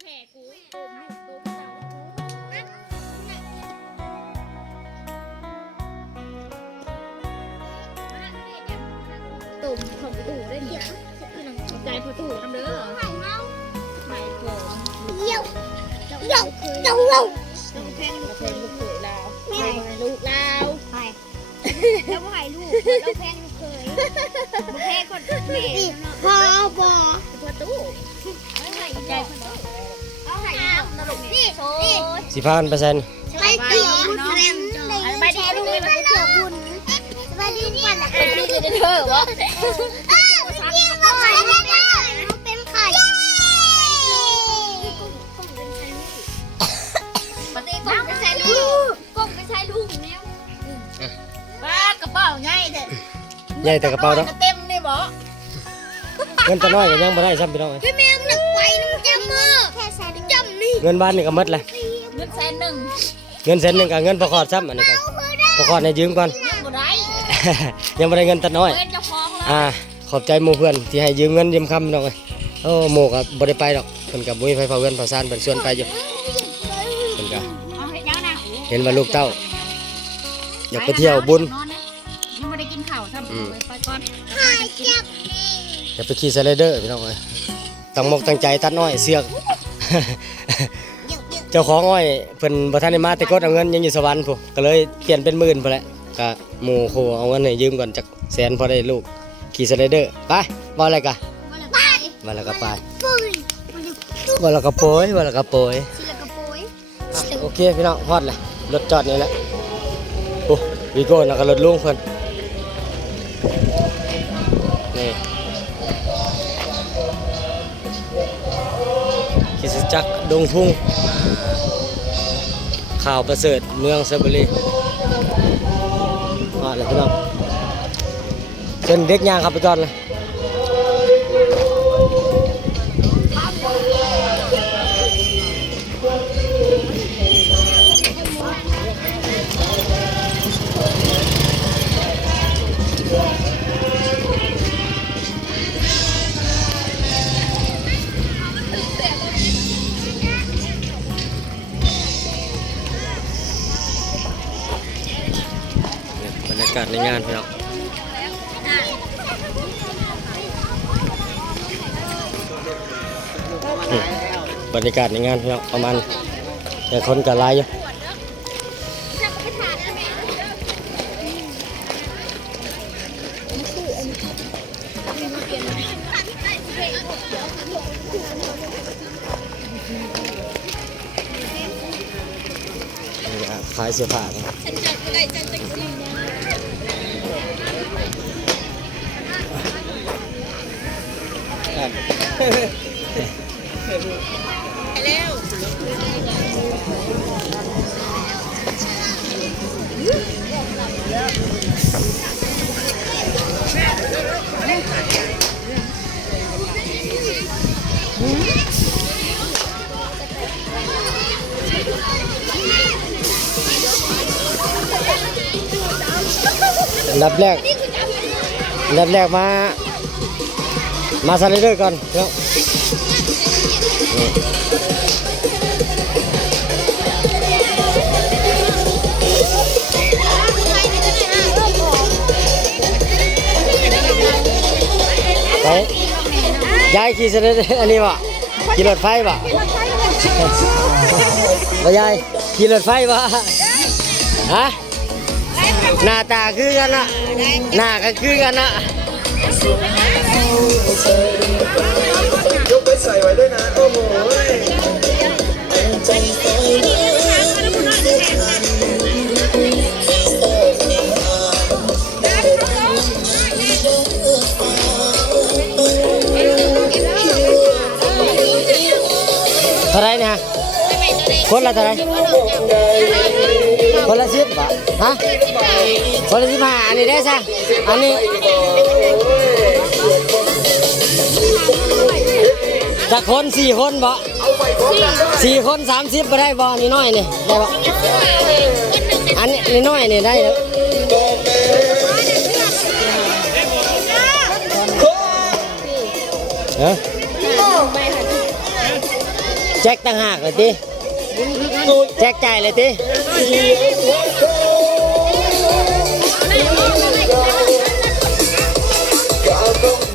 แผ่กูตุ่มลูกตุ่มเต่าตุ่มของตู่ได้เนี่ยใจพอตู่ทำเด้อไข่ของเยี่ยวเจ้าเยี่ยวเยี่ยวเยี่ยวต้องแพงลูกเคยลูกเขยลาวลูกลาวไปแล้วบ่ให้ลูกเราแพงลูกเคยบ่แพงคนแม่พอบ่พอตู่ใจพ นี่นี่สิพันเปอร์เซ็นต์ไปเกี่ยวบุญแรมไปแชร์ลูกเลยไปเกี่ยวบุญไปดีดีกันนะเป็นพี่จะเธอวะเออไปเกี่ยวบุญแล้วลูกเป็นไข่ปฏิบัติไม่ใช่ลูกก้มไม่ใช่ลูกแมวป้ากระเป๋าง่ายเถอะใหญ่แต่กระเป๋าเนาะเต็มเลยบ่เงินตะน้อยก็ยังบ่ได้ซ้ำพี่น้องเอ้ยพี่แมวหนักไปน้ำจำมือแค่แสนจำนี่ เงินบ้านนี่ก็หมดเลยเงินแสนหนึ่งเงินเซนหนึงกับเงินพอคอดซ้ำอันนี้ก็พอคอดให้ยืมก่อนเงินบ่ได้ ยังบ่ได้เงินตะน้อยเงินเจ้าของแล้วอ่า ขอบใจหมู่เพื่อนที่ให้ยืมเงินยืมคำพี่น้องเอ้ยโอ้หมู่ก็บ่ได้ไปดอกเพิ่นก็บ่มีไฟเผาเงินเผาซ่านเพิ่นชวนไปอยู่เพิ่นก็เอาให้ยังนะเห็นว่าลูกเต้า อยากไปเที่ยวบุญยังไม่ได้กินข้าวทำไปก่อนจับอยากไปขี่สไลเดอร์พี่น้องเอ้ยตั้งมกตั้งใจตัดน้อยเสือกเจ้าของอ้อยเพิ่นบ่ทันได้มาแต่กดเอาเงินยังอยู่สวรรค์พุ่นก็เลยเปลี่ยนเป็นหมื่นพุ่นแหละก็หมู่โคเอาเงินให้ยืมก่อนจักแสนพอได้ลูกขี่สไลเดอร์ไปบ่อะไรกะไปบ่แล้วก็ไปปุ้ยบ่แล้วก็โปยบ่แล้วก็โปยสิละกระปุ้ยอะโอเคพี่น้องฮอดเลยรถจอดนี่แหละโอ้วีโก้แล้วก็รถลุงเพิ่นนี่คริสตจักรดงทุ่ง ข่าวประเสริฐเมืองสระบุรีฮอดเลยพี่น้องเส้นเด็กยางครับไปก่อนเลย ในงานพี่น้องบรรยากาศในงานพี่น้องประมาณแต่คนกับไลายอยู่ขายเสื้อผ้าครับ อันดับแรกอันดับแรกมา มาสไลเดอร์ก่อนพี่น้องนี่ไปยายขี่สไลเดอร์อันนี้บ่ขี่รถไฟบ่บ่ยายขี่รถไฟบ่ฮะหน้าตาคือกันนะหน้าก็คือกันนะ ยกไปใส่ไว้ด้วยนะ โอ้โหยเท่าไรเนี่ยคนละเท่าไรคนละสิบบาทฮะคนละสิบห้าอันนี้ได้ซะอันนี้ จะคนสี่คนบ่สี่คนสามสิบบ่ได้บ่นี่น้อยนี่ได้บ่อันนี้นี่น้อยนี่ได้แล้วเอ้อแจ็คต่างหากเลยติแจ็คจ่ายเลยติ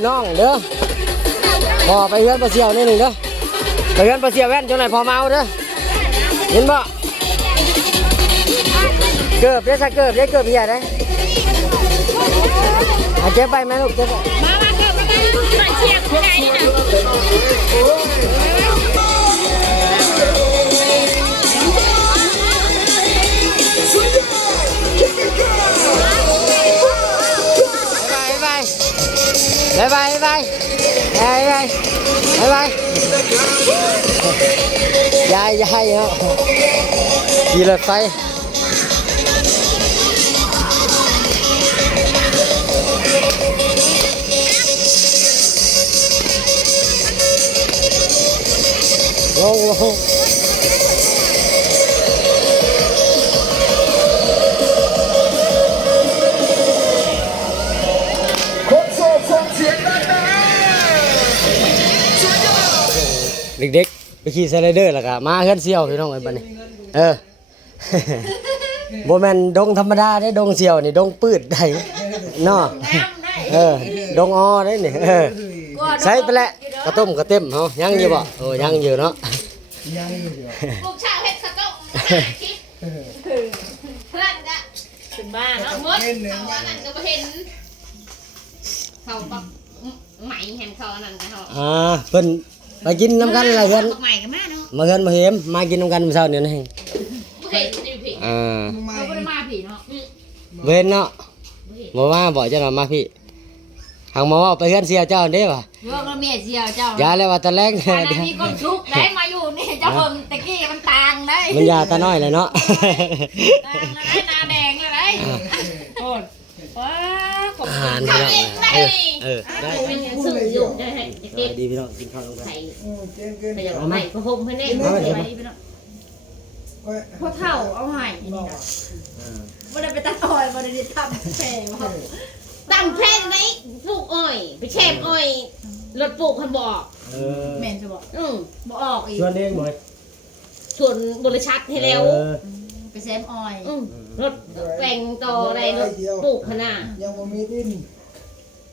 น้องเด้อ พอไปเฮือนปลาเสียวนี่หนึ่งเด้อไปเฮือนปลาเสียวแว่นจังไหนพอเมาเด้อเห็นบ่เกิบได้สักเกิบได้เกิบเหี้ยได้เอาเจ็บไปไหมลูกเจ็บไปมามาเกิดมากันใส่เชียร์ไงนะ Bye bye bye. Bye bye. Bye bye. Dài dài hả? Gì là tay? Whoa, whoa. เด็กๆ ไปขี่สไลเดอร์แล้วก็มาเฮือนเสี่ยวพี่น้องไอ้บัดนี้ เออ บ่แม่นดงธรรมดาได้ดงเสี่ยวนี่ดงปืดได้เนาะเออ ดงออได้นี่เออใช้ไปแล้วกระต้มกระเต็มเฮายังอยู่บ่โอ้ยังอยู่เนาะปลูกชาเห็ดสต๊อกคิดเพื่อนจะถึงบ้านแล้วมดเขาอันนั้นก็บ่เห็นเขาปักไหมเห็นเขาอันนั้นก็เขาอ่าเพิ่น ไปกินน้ำกันละเฮือนใหม่กันมาเนาะมาเฮือนมาเฮมมากินน้ำกันมื้อเช้านี่นะบ่เห็นอยู่พี่อ่าเราบ่ได้มาพี่เนาะเว้นเนาะบ่มาบ่เจ้าน่ะมาพี่หางมาเว่าไปเฮือนเสี่ยวเจ้าเด้ว่ะโยกเราเมียเสียวเจ้ายาแล้วว่าตะแรงอันนั้นมีความสุขได้มาอยู่นี่เจ้าเพิ่งตะกี้มันต่างได้มันยาตาน้อยเลยเนาะต่างแล้วได้หน้าแดงแล้วได้โอ้ย ว้าขอบอาคุหารณพี่น้องทำเองเอได้อเออได้เป็นสื่ออยู่ได้ให้สเก็วับสดีพี่น้องกินข้าวลงไปใส่เก่งเก่งขยับใหม่ก็ห่มให้แน่สบายดีพี่น้องพ่อเฒ่าเอาให้นี่นะบ่ได้ไปตัดอ้อยบ่ได้ทำแผลว่าตำแพงไหนปลูกอ้อย ไปแช่อ้อยรถปลูกคันบอกเออแม่นจะบอกอืมบ่ออกอีกชวนเองบ่อยส่วนบริษัทให้แล้วเออไปแซมออย อืม รถแปลงต่ออะไรรถปลูกขนาดยังบ่มีดิน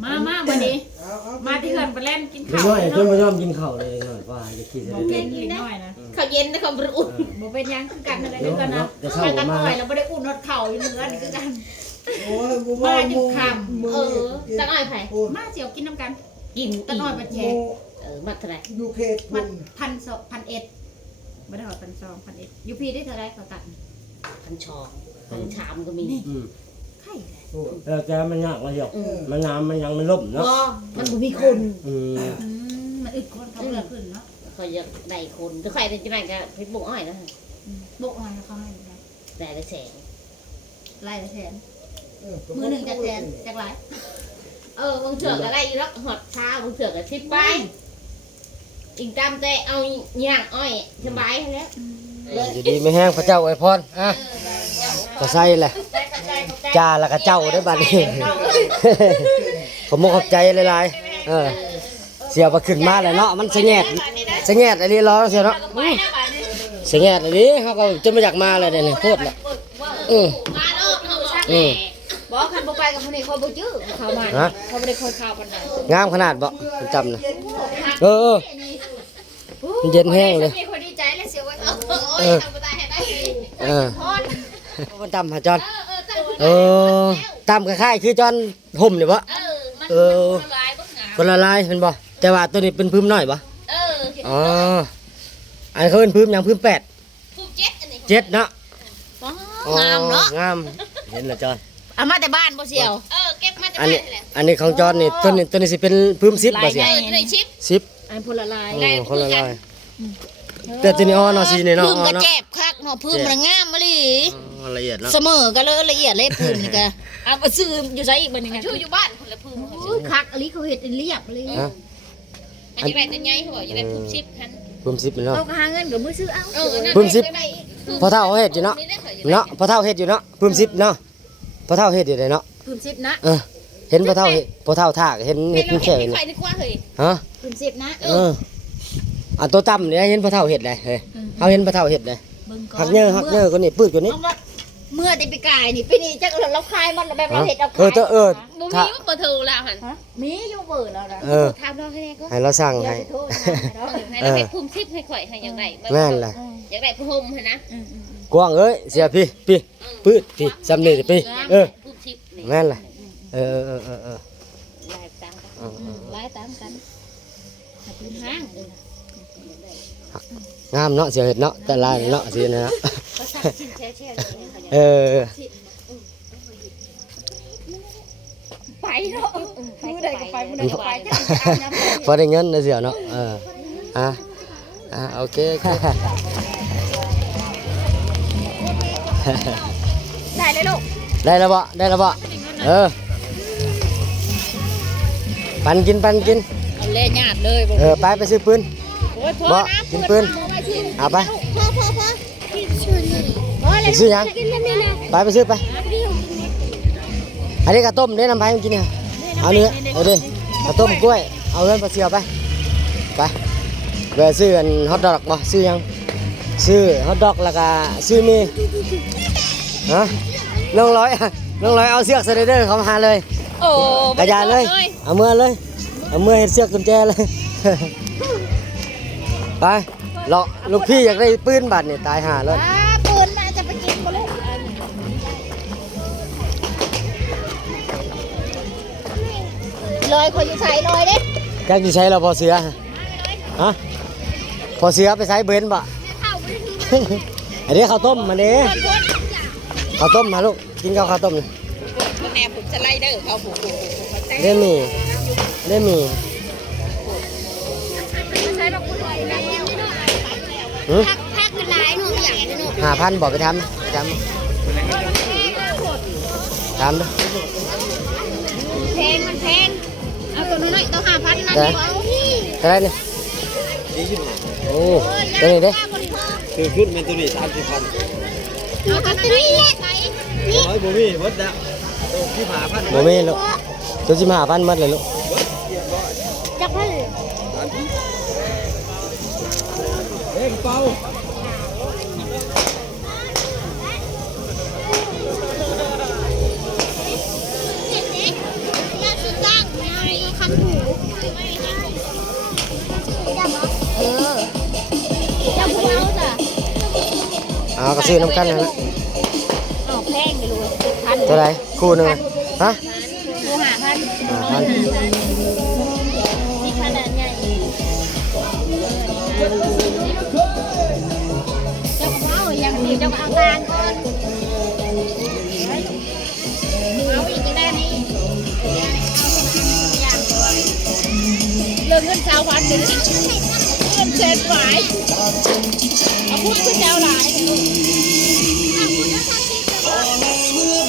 มามาวันนี้ เอาเอามาที่เขื่อนไปเล่นกินเด็กข้าวน้อยเลยจนเนาะบ่ยอมกินข้าวเลยหน่อยว่าจะขี้ใส่บ่เด็เป็กนอีกหน่อยนะเขาเย็นนะเขาบริอุ่นบ่เป็นหยังคือกันอะไรด้วยกันนะจะไปเข้าตัดมาอ้อยแล้วบ่ได้อุ่นรถเข่าอยู่เหมือนนี่คือกัน โอ้ยบ่มาว่าจุดคำมืเออตั้งอ้อยไผ่โอ้ยมาเสียวกินน้ำกันกินตัดอ้อยมาแจโอ้กเออมาเท่าไหรอยู่เขตมัคุนณพันสองพันเอ็ดไม่ได้หอดพันสองพันเอ็ดยูพีได้เท่าไรเขาตัดพันชอง พันชามก็มีอืมไข่แหละโอ้ยแล้วแต่มันยากมาหยอกอืมมันน้ำมันยังมันล่มเนาะบ่มันบ่มีคนอืมอืมมันอึดคนเขาเลือกขึ้นเนาะเขาอยากได้คนถ้าใครจะได้ก็ไปปลูกอ้อยนะอืมบกอ้อยเขาให้ได้ได้ละแสนไล่ละแสนเออมือหนึ่งจากแสนจากไรเออบางเถื่อก็ได้อยู่แล้วหอดช้าบางเถื่อก็ทิปไปอีกตามแต่เอาย่างอ้อยสบายแล้วอยู่ดีไม่แห้งพระเจ้าอวยพรอะ ก็ใส่แหละจ้าแล้วก็เจ้าได้บัดนี้ ผมบ่ขอบใจหลายๆเออ เสียบ่ขึ้นมาแล้วเนาะมันสะแงดสะแงดอันนี้รอเสียเนาะอืมสะแงดอันนี้เฮาก็จะไม่อยากมาเลยเดี๋ยวนี้โคตรละอืมมาเนาะเขาชักอืแหมน่บอกคันบ่ไปกับคนนี้เขาบ่จื้อเขามาฮะเขาบ่ได้คอยข่าวปานใดงามขนาดบ่ผมจำนะเออเออมันเย็นแห้งเลย มีคนดีใจเลยเสียวไว้เออโอ้เอยอทำบ่ได้ให้ได้เออ พอน มันจำหาจอนเออตั้งเออตามคล้ายๆคือจอนห่มนี่บ่เออมันเออมันลายบ่งามคนละลายเห็นบ่แต่ว่าตัวนี้เป็นพื้มน้อยบ่เอออ๋ออันเขาเป็นพื้มหยังพื้มแปดผู้เจ็ดอันนี้เจ็ดเนาะว้าอ๋อวงามเนาะงามเห็นแล้วจอนเอามาแต่บ้านบ่เสียวเออเก็บมาจากอันบ้านี้นแหละอันนี้ของจอนนี่ตัวนี้ตัวนี้สิเป็นพื้มสิบบ่เสียเออในชิปสิบอันพลลายอ๋อคนละลาย แต่ตัวนี้อ่อนเนาะสีนี่เนาะพึ่งอ่อกนระเนาะแจบคักเนาะพึ่งมันงามมาลีอ๋อละเอียดเนาะเสมอกันเลยละเอียดเลยพึ่งนี่ก็เอาไปซื้ออยู่ไสอีกบัดนี้นะชื่ออยู่บ้านคนละพื้นเขาโอ้ยคักอันนี้เขาเฮ็ดเรียบเลยฮะอันนี้ได้แต่ใหญ่เขาบอกอยู่ได้พื้นชิปคันพื้มสิบเนาะ เอาก็หาเงินกับมือซื้อเอาเออนั่นพื้นชิป ได้พอเท่าเขาเฮ็ดอยู่เนาะได้ข่อยอยู่เนาะพอเท่าเฮ็ดอยู่เนาะพื้มสิบเนาะพอเท่าเฮ็ดอยู่เลยเนาะ พื้นสิบนะเออ เห็นพอเท่าเฮ็ดพอเท่าท่าเห็นเห็เฮ็นดเห็เป็นนแค่เห็นนี่ไฟนึกว่าเฮ้ยฮะพื้นสิบนะเอออ่ะตัวต่ำเนี่ยเห็นพ่อเฒ่าเห็ดเลยเฮ้ยเฮาเห็นพ่อเฒ่าเห็ดเลยเบิ่งก่อนหักเนื้อหักเนื้อคนนี้ปืดคนนี้ เอาว่าเมื่อได้ไปกายนี่ปีนี้จักเราคายมันแบบเราเห็ดเอาเออตัวเออ บ่ถ้ามีบ่ถูกแล้วหั่นฮะมีอยู่เบิ่แล้วนะเออ ถามเราให้แน่ก็ให้เราสั่งเดี๋ยวให้สิโทษนะให้เราไปภูมิชิปให้ข่อยให้อย่างไรแม่นล่ะ อยากได้ผ้าห่มหั่นนะกว้างเอ้ยเสียพี่พี่ปืดพี่สำเนียงพี่เออภูมิชิปนี่แม่นล่ะเออเออเออเออเออลายตามกันเออเออไล่ตามกันหาพื้นห้างเลยนะ งามเนาะเสียเห็ดเนาะแต่ลายเนาะสินะเนาะก็สั่งชิ้นแช่ๆเลยเขาอยากเออไปเนาะมือใดก็ไปมือใดก็ไปจักเอายำพอได้เงินนะเสียเนาะเอออะอะโอเคค่ะได้เลยลูกได้แล้วบ่ได้แล้วบ่เออปันกินปันกินเอาเล่ญาติเลยบ่เออไปไปซื้อปืนโอ้ยพอ บ่นะกินปืนเอาไปพ่อพ่อพ่อกินชื่อนี่พ่อเลยซื้อหยังกินแล้วนี่นะไปไปซื้อไปอันนี้กระต้มเด้น้ำพายมันกินเนี่ยเอาเนื้อเอาดิกระต้มกล้วย เอาเงินไปเสียไปไปเดี๋ยวซื้ออันฮอทดอกบ่ซื้อยังซื้อฮอทดอกแล้วก็ซื้อมีฮะน้องร้อยน้องร้อยเอาเสือกสไลเดอร์เขามาหาเลยโอ้กระยาเลย เอาเมื่อเลย เอาเมื่อเห็ดเสือกกุญแจเลย ไปเลาะลูกพี่อยากได้ปืนบัตรนี่ตายห่าเลยอ่าปืนมาจะไปกินบ่ลูกลอยคนอยู่ใส่ลอยเด้แกจะใช้เราพอเสือฮะพอเสือไปใช้เบนซ์บ่อันนี้ข้าวต้มมาเด้ข้าวต้มมาลูกกินข้าวข้าวต้มนี่แม่ผมสไลเดอร์เขาผูกเด้มีเด้มี หือพักพักเป็นหลายหนูอยากให้หนูห้าพันบอกไปทำไปทำทำเด้อแพงมันแพงเอาตัวน้อยๆต้องหาพันนั่นได้ดีกว่าเอาพี่เท่าไหรนี่โอ้ตัวนี้เด้คือขึ้นเป็นตัวนี้สามสิบพันเอาตัวนี้แหละร้อยบ่มีวัดแล้วตัวที่หาพันโมมีลูกตัวสิบห้าพันหมัดเลยลูกจักพัน เอ็ งเป้ายาสุดตั้งไงคันหูเออเจ้าพวกเราจ้ะเอาก็ซื้อน้ำกันนั่นแหละเอาแพงไปเลยพันเท่าไหรคู่หนึงอะฮะ องเงินชาวพันหนึ่งเงินเศษหลายเอาพูดขึ้นเจ้าหลาย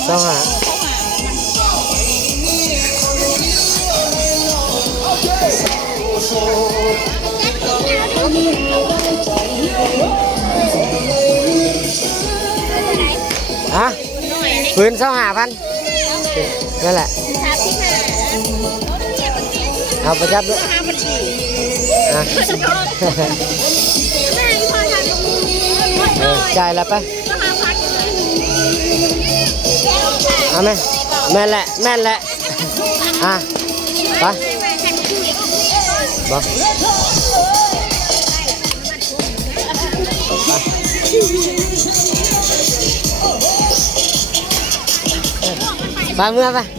สองห้าฮะปืนสองห้าพันนั่นแหละสามสิบห้าเอาไปจับด้วย ห้าพันสี่อะแม่พ่อทำวัดเอ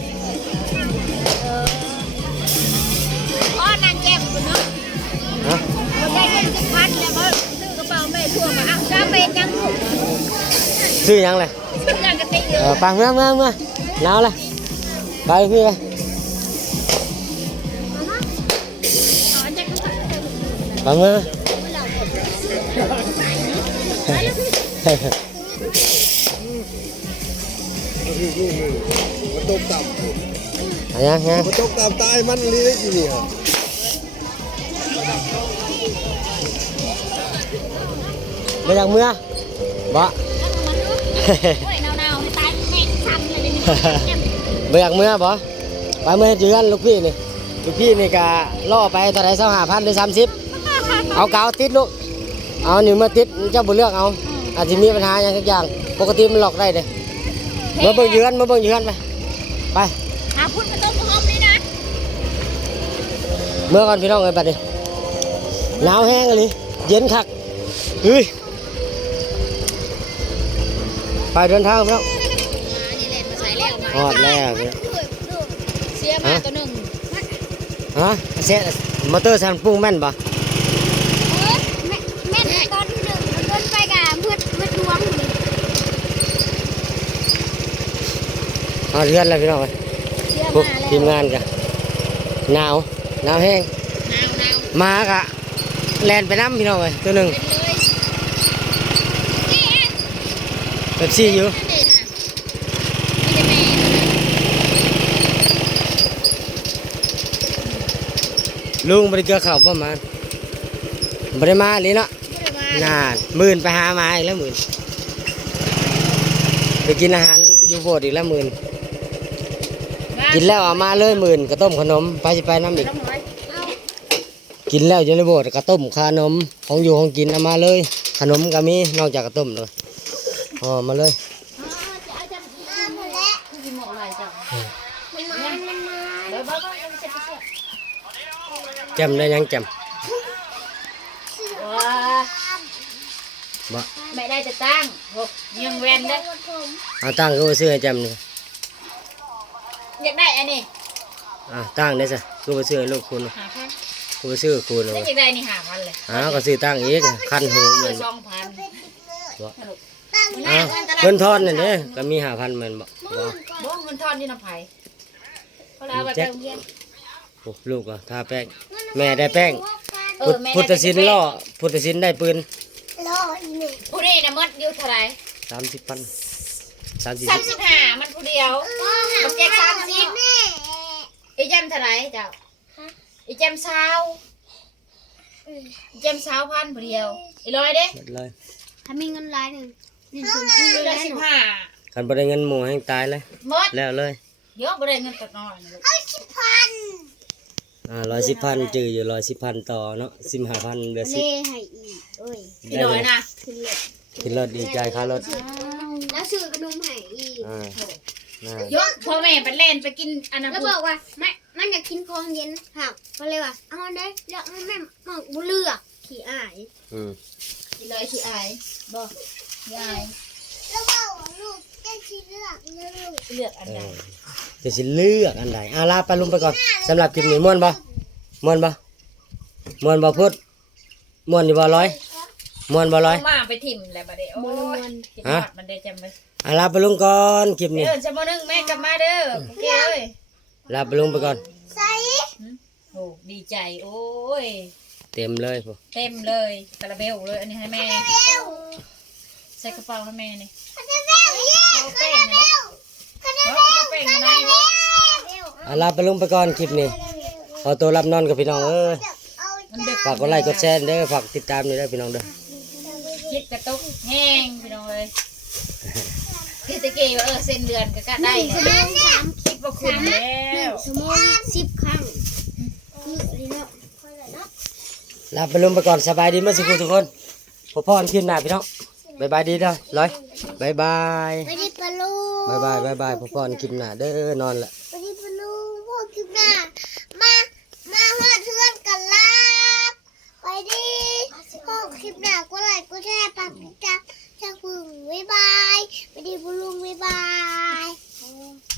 อกระเป๋าแม่ทั่วมาอ้าวจ้าเป็นยังลูก ซื้อยังเลย ซื้อยังกระติกเย เอ อะ อไปเมื่อเมื่อเมื่อหนาวเลยไปพี่ไป อ๋อจะกระเป๋า ไปเมื่อ มันตกต่ เอายังยัง ำมันตกต่ำตายมันลีได้กี่เ ไม่อยากเมื่อบ่โอ้ยหนาวๆให้ตายแม่งช้ำเลยนี่ไม่อยากเมื่อบ่ไปเมื่อเจือนลูกพี่นี่ลูกพี่นี่ก็ล่อไปเท่าไหรสองห้าพันหรือสามสิบเอากาวติดลูกเอานิ้วมาติดเจ้าบ่เลือกเอาอาจจะมีปัญหาอย่างสักอย่างปกติมันหลอกได้เด้มาเบิ่งเยือนมาเบิ่งเยือนไปไปอาพุ่นมาต้มหอมนี่นะเมื่อก่อนพี่น้องเอ้ยบัดนี้หนาวแห้งเลยเย็นคักเฮ้ย ไปเดินทางพี่น้องนี่เล่นมาใส่แล้วมาฮอดแล้วพี่น้องเสียมาตัวหนึ่งฮะเสียมอเตอร์สันปรุงแม่นบ่แม่ตอนที่หนึ่งมันเดินไปกับมืดมืดดวงเลยฮอดเรือนแล้วพี่น้องเอ้ยเสียพวกมาแล้วทีมงานกันหนาวหนาวแห้งหนาวหนาวมากะแลนไปน้ำพี่น้องเอ้ยตัวหนึ่ง เป็นเลยนี่เป๊ปซี่อยู่นั่นเองนะไม่ได้แม่ลุงบริเกลือข่าวประมาณบริมาเลยเนาะไม่ได้มาน่าหมื่นไปหามาอีกแล้วหมื่นไปกินอาหารอยู่โบสถ์อีกแล้วหมื่นกินแล้วเอามาเลยหมื่นกระต้มขนมไปสิไปน้ำอีกน้ำน้อยกินแล้วอยู่ในโบสถ์กระต้มขนมของอยู่ของกินเอามาเลย ขนมก็มีนอกจากกระต้มเลย อ๋อมาเลยจ้ะแจมได้ยังจมว้าบ่ไม่ได้จะตั้งโหยังแวนได้เอาตั้งก็ไปซื้อให้จมนี่อยากได้อันนี้อะตั้งได้สิก็ไปซื้อให้ลูกคุณก็ไปซื้อคุณเลยอยากได้นี่หาพันเลยอ้าวก็ซื้อตั้งอีกคันหูเหมือนสองพัน อ้าวเงินทอนนี่เด้ก็มีห้าพันเหมือนบ่บ่บ้องเงินทอนที่น้ำไผ่เขาลาไปเติมเงินโอ้ลูกอะทาแป้ง แม่ได้แป้ง เอพุอทธแม่พุทธศิลป์ล่อพุทธศิลป์ได้ปืนผู้นี้นะมดเดียวเท่าไหรสามสิบพันสามสิบสามสิบห้ามันผู้เดียว บักแจกสามสิบไอ้แจมเท่าไหรเจ้าไอ้แจมเช้าไอ้แจมเช้าพันผู้เดียวไอ้ร้อยเด้หมดเลยถ้ามีเงินล้านหนึ่ง หนึ่งส่วนที่ผู้ได้ละสิบหนูห้ากันบ่ได้เงินหมู่ให้ตายเลย หมดแล้วเลยเยอะบ่ได้เงินตัดน้อยนะลูกอ่าร้อยสิบพันจืออยู่ร้อยสิบพันต่อเนาะสิบห้าพันเหลือสิบเล่ให้อีกเอ้ยไอ้ร้อยนะขึ้นเลยกินรถดีใจค่ารถแล้วซื้อขนมให้อีกอ่าน่าเยอะพ่อแม่ไปเล่นไปกินอันนั้นแล้วบอกว่าไม่มันอยากกินของเย็นค่ะก็เลยว่าเอาได้เลือกไม่แม่หมอกบุเลือกขี้อายอืมไอ้ร้อยที่อายบอก ที่อายแล้วบอกว่าลูกจะชี้เลือกเลือกเลือกอันเอใดอจะสิเลือกอันใดอ่าลาไปลุงไปก่อนสำหรับคลิปนี้ม่วนบ่ม่วนบ่ม่วนบ่พูดม่วนอยู่บ่ร้อยม่วนบ่ร้อยเอามาไปทิ่มแล้วบัดนี้โอ้ยเห็นฮะหอดมันได้จำไว้อ่าลาไปลุงก่อนคลิปนี้เดินจะมานึ่งแม่กลับมาเด้อโอเคเอ้ยลาไปลุงไปก่อนใส่โอ้ดีใจโอ้ยเต็มเลยพวกเต็มเลยคาราเบลเลยอันนี้ให้แม่ ใส่กระเป๋าให้แม่นี่กระเป๋าแป้งนะกระเป๋าแป้งอยู่ไหนนี่อ่าลาไปลุงไปก่อนคลิปนี้ขอตัวรับนอนกับพี่น้องเอ้ยมันดึกฝากกดไลค์กดแชร์เด้อฝากติดตามด้วยเด้อพี่น้องเด้อคิดกระตุกแห้งพี่น้องเลยคือตะเกี้ว่าเออเส้นเดือนก็กะได้สามสามคิดว่าคุณแล้วสมองสิบครั้งลาไปลุงไปก่อนสบายดีเมื่อสักครู่ทุกคนพอพ่อกันคลิปหน้าพี่น้อง บายบายดีเด้อร้อยบายบายไม่ได้ปลาลูกบายบายบายบายพอพ่อกันคลิปหน้าเด้อนอนละไม่ได้ปลาลูกพ่อกินหน้ามา มาหาเพื่อนกันลาบไปดิพ่อคลิปหน้าก็ไลค์ก็แชร์ปักพิจารณ์ช่างพึ่งบายบายไม่ได้ปลาลูกบายบาย